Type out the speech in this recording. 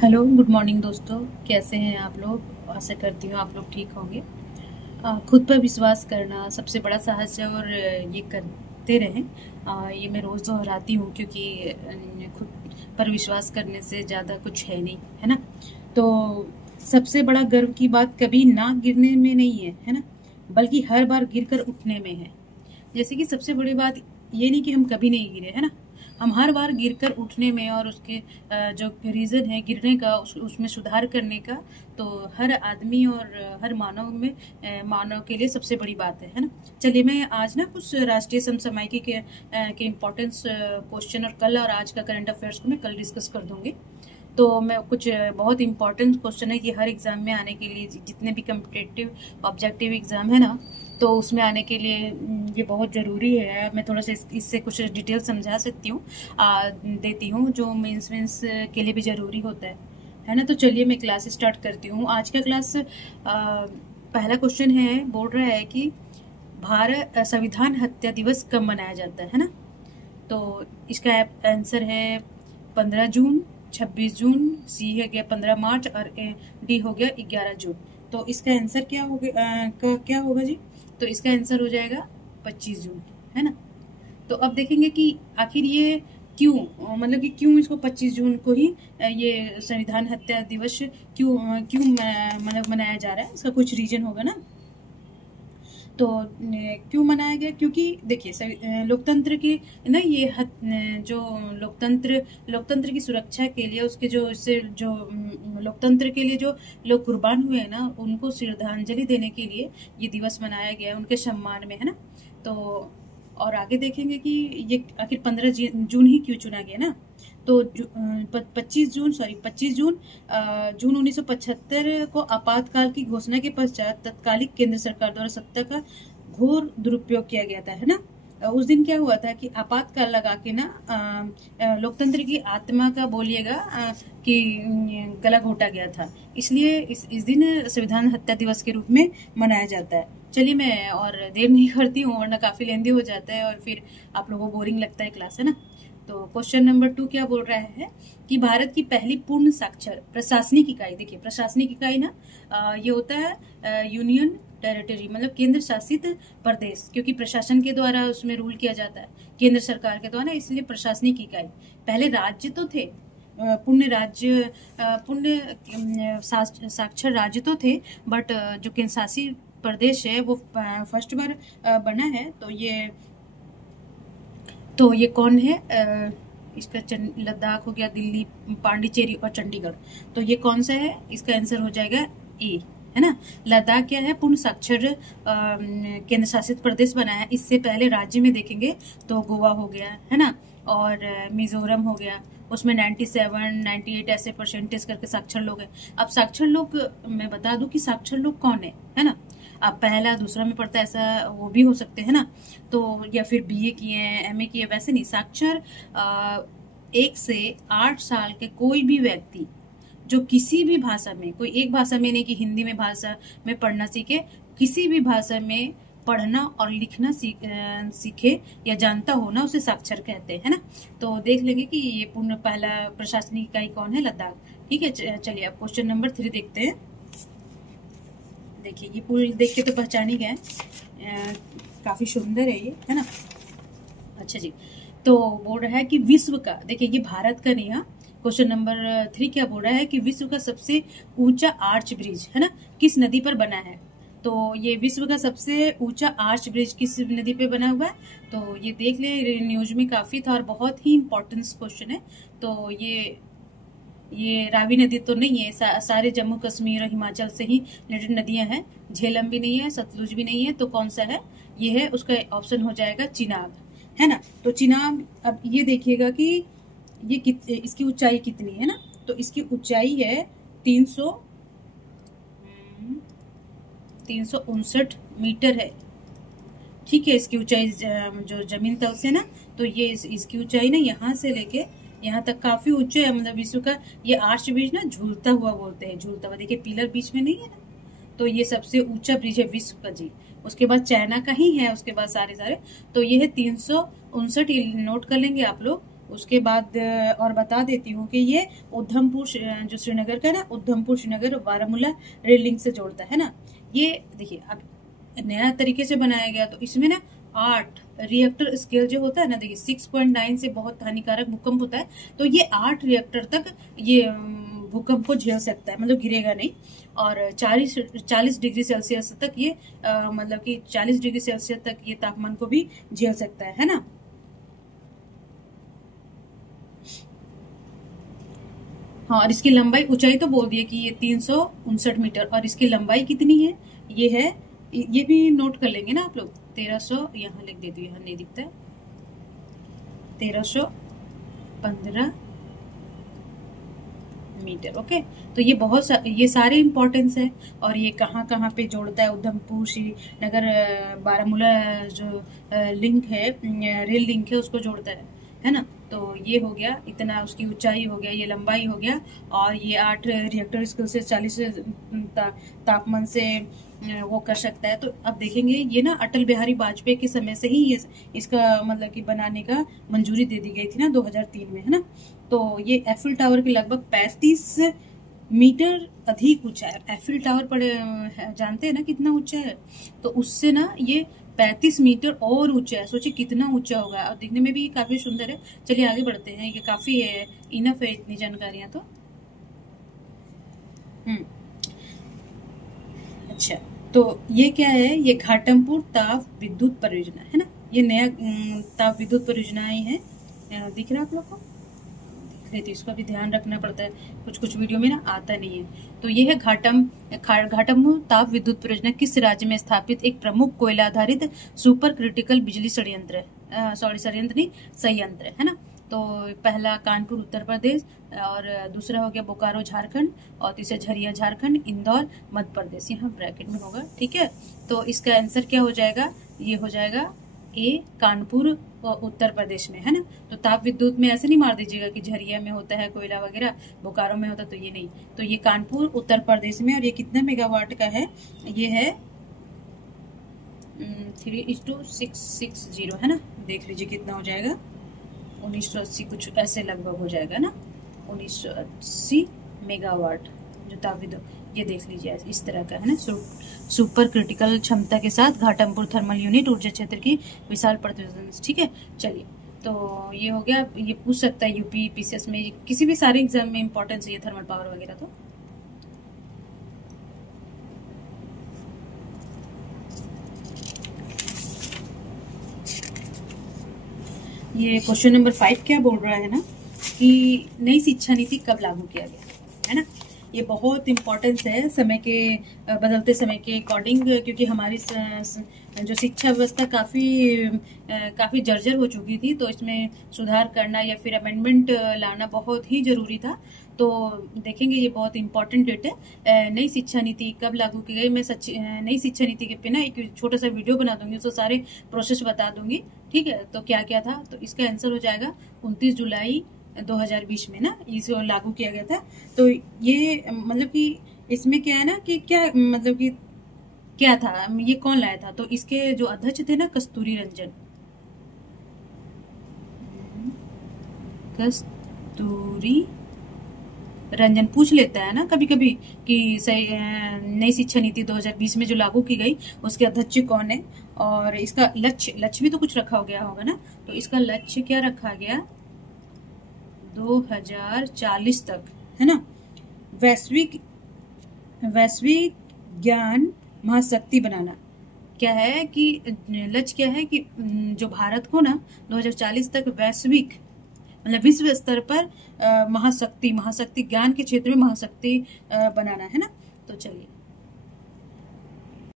Hello, good morning दोस्तों। कैसे हैं आप लोग? आशा करती हूँ आप लोग ठीक होंगे। खुद पर विश्वास करना सबसे बड़ा साहस है और ये करते रहें। ये मैं रोज़ दोहराती हूँ क्योंकि खुद पर विश्वास करने से ज़्यादा कुछ है नहीं, है ना। तो सबसे बड़ा गर्व की बात कभी ना गिरने में नहीं है ना, बल्कि हर बार गिरकर उठने में है। जैसे कि सबसे बड़ी बात ये नहीं कि हम कभी नहीं गिरे, है ना। हम हर बार गिरकर उठने में और उसके जो रीज़न है गिरने का उसमें सुधार करने का, तो हर आदमी और हर मानव में मानव के लिए सबसे बड़ी बात है ना। चलिए मैं आज ना कुछ राष्ट्रीय समसामयिकी के इम्पोर्टेंस क्वेश्चन और कल और आज का करंट अफेयर्स को मैं कल डिस्कस कर दूंगी। तो मैं कुछ बहुत इंपॉर्टेंट क्वेश्चन है कि हर एग्जाम में आने के लिए, जितने भी कम्पिटेटिव ऑब्जेक्टिव एग्जाम है ना, तो उसमें आने के लिए ये बहुत ज़रूरी है। मैं थोड़ा सा इससे कुछ डिटेल समझा सकती हूँ, देती हूँ, जो मेंस के लिए भी ज़रूरी होता है ना। तो चलिए मैं क्लास स्टार्ट करती हूँ। आज का क्लास पहला क्वेश्चन है, बोल रहा है कि भारत संविधान हत्या दिवस कब मनाया जाता है ना। तो इसका आंसर है 15 जून, 26 जून, सी है गया 15 मार्च और डी हो गया 11 जून। तो इसका आंसर क्या होगा जी? तो इसका आंसर हो जाएगा 25 जून, है ना। तो अब देखेंगे कि आखिर ये क्यों, मतलब कि क्यों इसको 25 जून को ही ये संविधान हत्या दिवस क्यों मतलब मनाया जा रहा है। इसका कुछ रीजन होगा ना। तो क्यों मनाया गया? क्योंकि देखिए लोकतंत्र की ना ये जो लोकतंत्र की सुरक्षा के लिए, उसके जो इससे जो लोकतंत्र के लिए जो लोग कुर्बान हुए हैं ना, उनको श्रद्धांजलि देने के लिए ये दिवस मनाया गया है, उनके सम्मान में, है ना। तो और आगे देखेंगे कि ये आखिर 15 जून ही क्यों चुना गया ना। तो 25 जून जून 1975 को आपातकाल की घोषणा के पश्चात तत्कालिक केंद्र सरकार द्वारा सत्ता का घोर दुरुपयोग किया गया था, है ना। उस दिन क्या हुआ था कि आपातकाल लगा के ना लोकतंत्र की आत्मा का बोलिएगा कि गला घोटा गया था। इसलिए इस दिन संविधान हत्या दिवस के रूप में मनाया जाता है। चलिए मैं और देर नहीं करती हूँ, वरना काफी लेंदी हो जाता है और फिर आप लोगों को बोरिंग लगता है क्लास, है ना। तो क्वेश्चन नंबर 2 क्या बोल रहा है कि भारत की पहली पूर्ण साक्षर प्रशासनिक इकाई, देखिए प्रशासनिक इकाई ना ये होता है यूनियन टेरिटरी, मतलब केंद्र शासित प्रदेश, क्योंकि प्रशासन के द्वारा उसमें रूल किया जाता है केंद्र सरकार के द्वारा, इसलिए प्रशासनिक इकाई। पहले राज्य तो थे, पुण्य राज्य, पुण्य साक्षर राज्य तो थे, बट जो केंद्र शासित प्रदेश है वो फर्स्ट बार बना है। तो ये कौन है? इसका लद्दाख हो गया, दिल्ली, पांडिचेरी और चंडीगढ़। तो ये कौन सा है? इसका आंसर हो जाएगा ए, है ना। लद्दाख क्या है? पूर्ण साक्षर केंद्र शासित प्रदेश बना है। इससे पहले राज्य में देखेंगे तो गोवा हो गया, है ना, और मिजोरम हो गया, उसमें 97, 98 ऐसे परसेंटेज करके साक्षर लोग हैं। अब साक्षर लोग, मैं बता दूं कि साक्षर लोग कौन है ना। अब पहला दूसरा में पढ़ता है ऐसा वो भी हो सकते हैं ना, तो या फिर बीए किए हैं, एमए किए, वैसे नहीं। साक्षर 1 से 8 साल के कोई भी व्यक्ति जो किसी भी भाषा में, कोई एक भाषा में नहीं कि हिंदी में भाषा में पढ़ना सीखे, किसी भी भाषा में पढ़ना और लिखना सीखे या जानता हो ना, उसे साक्षर कहते हैं, है ना। तो देख लेंगे कि ये पूर्ण पहला प्रशासनिक इकाई कौन है? लद्दाख। ठीक है, चलिए अब क्वेश्चन नंबर 3 देखते हैं। देखिए ये पूरी देख के तो पहचान ही गए, काफी सुंदर है ये, है ना। अच्छा जी, तो बोल रहा है कि विश्व का, देखिए ये भारत का नहीं है। क्वेश्चन नंबर 3 क्या बोल रहा है कि विश्व का सबसे ऊंचा आर्च ब्रिज, है ना, किस नदी पर बना है? तो ये विश्व का सबसे ऊंचा आर्च ब्रिज किस नदी पे बना हुआ है? तो ये देख ले, न्यूज में काफी था और बहुत ही इंपॉर्टेंट क्वेश्चन है। तो ये रावी नदी तो नहीं है, सारे जम्मू कश्मीर और हिमाचल से ही रिलेटेड नदियां हैं। झेलम भी नहीं है, सतलुज भी नहीं है, तो कौन सा है? ये है, उसका ऑप्शन हो जाएगा चिनाब, है ना। तो चिनाब, अब ये देखिएगा कि ये इसकी ऊंचाई कितनी है ना। तो इसकी ऊंचाई है 359 मीटर है। ठीक है, इसकी ऊंचाई जो जमीन तल से ना, तो ये इसकी ऊंचाई ना यहाँ से लेके यहाँ तक काफी ऊंचा है। मतलब विश्व का ये आर्च ब्रिज ना झूलता हुआ बोलते हैं, झूलता हुआ। देखिए पिलर बीच में नहीं है ना, तो ये सबसे ऊंचा ब्रिज है विश्व का जी। उसके बाद चाइना का ही है, उसके बाद सारे। तो ये है 359, नोट कर लेंगे आप लोग। उसके बाद और बता देती हूँ कि ये उधमपुर जो श्रीनगर का है ना, उधमपुर श्रीनगर बारामूला रेल लिंक से जोड़ता है ना। ये देखिए अब नया तरीके से बनाया गया, तो इसमें ना 8 रिएक्टर स्केल जो होता है ना, देखिए 6.9 से बहुत हानिकारक भूकंप होता है, तो ये 8 रिएक्टर तक ये भूकंप को झेल सकता है, मतलब गिरेगा नहीं। और 40 डिग्री सेल्सियस तक ये मतलब कि 40 डिग्री सेल्सियस तक ये तापमान को भी झेल सकता है ना। हाँ, और इसकी लंबाई, ऊंचाई तो बोल दिए कि ये 359 मीटर, और इसकी लंबाई कितनी है, ये है, ये भी नोट कर लेंगे ना आप लोग, 1300, यहाँ लिख देती हूँ, यहाँ नहीं दिखता है, 1315 मीटर। ओके, तो ये ये सारे इंपॉर्टेंस है। और ये कहाँ कहाँ पे जोड़ता है, उधमपुर श्रीनगर बारामूला जो लिंक है, रेल लिंक है, उसको जोड़ता है ना। तो ये हो गया, इतना उसकी ऊंचाई हो गया, ये लंबाई हो गया, और ये 8 रिएक्टर स्केल से 40 तापमान से वो कर सकता है। तो अब देखेंगे ये ना अटल बिहारी वाजपेयी के समय से ही ये इसका मतलब कि बनाने का मंजूरी दे दी गई थी ना 2003 में, है ना। तो ये एफिल टावर के लगभग 35 मीटर अधिक ऊंचा है। एफिल टावर पर जानते हैं ना कितना ऊंचा है, तो उससे ना ये 35 मीटर और ऊंचा है। सोचिए कितना ऊंचा होगा, और दिखने में भी काफी सुंदर है। चलिए आगे बढ़ते हैं, ये काफी है, इनफ है इतनी जानकारियां तो। अच्छा, तो ये क्या है, ये घाटमपुर ताप विद्युत परियोजना है ना, ये नया ताप विद्युत परियोजना ही है। दिख रहा है आप लोग को, दिख रही थी, इसका भी ध्यान रखना पड़ता है, कुछ कुछ वीडियो में ना आता नहीं है। तो ये है घाटमपुर ताप विद्युत परियोजना किस राज्य में स्थापित एक प्रमुख कोयला आधारित सुपर क्रिटिकल बिजली संयंत्र है, संयंत्र नहीं, संयंत्र है ना। तो पहला कानपुर उत्तर प्रदेश, और दूसरा हो गया बोकारो झारखंड, और तीसरा झरिया झारखंड, इंदौर मध्य प्रदेश, यहाँ ब्रैकेट में होगा, ठीक है। तो इसका आंसर क्या हो जाएगा, ये हो जाएगा ए, कानपुर उत्तर प्रदेश में, है ना। तो ताप विद्युत में ऐसे नहीं मार दीजिएगा कि झरिया में होता है कोयला वगैरह, बोकारो में होता, तो ये नहीं। तो ये कानपुर उत्तर प्रदेश में, और ये कितना मेगावाट का है, ये है 3:660, है ना। देख लीजिए कितना हो जाएगा, 1980 कुछ ऐसे लगभग हो जाएगा ना, 1980 मेगावाट जो ताप विद्युत, ये देख लीजिए इस तरह का है ना। सुपर क्रिटिकल क्षमता के साथ घाटमपुर थर्मल यूनिट ऊर्जा क्षेत्र की विशाल प्रतिनिधित्व, ठीक है। चलिए, तो ये हो गया, ये पूछ सकता है यूपी पीसीएस में, किसी भी सारे एग्जाम में इंपॉर्टेंस है ये थर्मल पावर वगैरह। तो ये क्वेश्चन नंबर 5 क्या बोल रहा है ना, कि नई शिक्षा नीति कब लागू किया गया, है ना। ये बहुत इम्पोर्टेंस है समय के बदलते समय के अकॉर्डिंग, क्योंकि हमारी जो शिक्षा व्यवस्था काफी जर्जर हो चुकी थी, तो इसमें सुधार करना या फिर अमेंडमेंट लाना बहुत ही जरूरी था। तो देखेंगे, ये बहुत इंपॉर्टेंट डेट है। नई शिक्षा नीति कब लागू की गई, मैं नई शिक्षा नीति के पे ना एक छोटा सा वीडियो बना दूंगी, उसको सारे प्रोसेस बता दूंगी, ठीक है। तो क्या क्या था, तो इसका आंसर हो जाएगा 29 जुलाई 2020 में ना इसको लागू किया गया था। तो ये मतलब कि इसमें क्या है ना, कि क्या मतलब कि क्या था, ये कौन लाया था, तो इसके जो अध्यक्ष थे ना, कस्तूरी रंजन पूछ लेता है ना कभी कभी कि नई शिक्षा नीति 2020 में जो लागू की गई उसके अध्यक्ष कौन है, और इसका लक्ष्य भी तो कुछ रखा गया होगा ना। तो इसका लक्ष्य क्या रखा गया, 2040 तक, है ना, वैश्विक ज्ञान महाशक्ति बनाना। क्या है कि लक्ष्य क्या है कि जो भारत को ना 2040 तक वैश्विक मतलब विश्व स्तर पर महाशक्ति ज्ञान के क्षेत्र में महाशक्ति बनाना, है ना। तो चलिए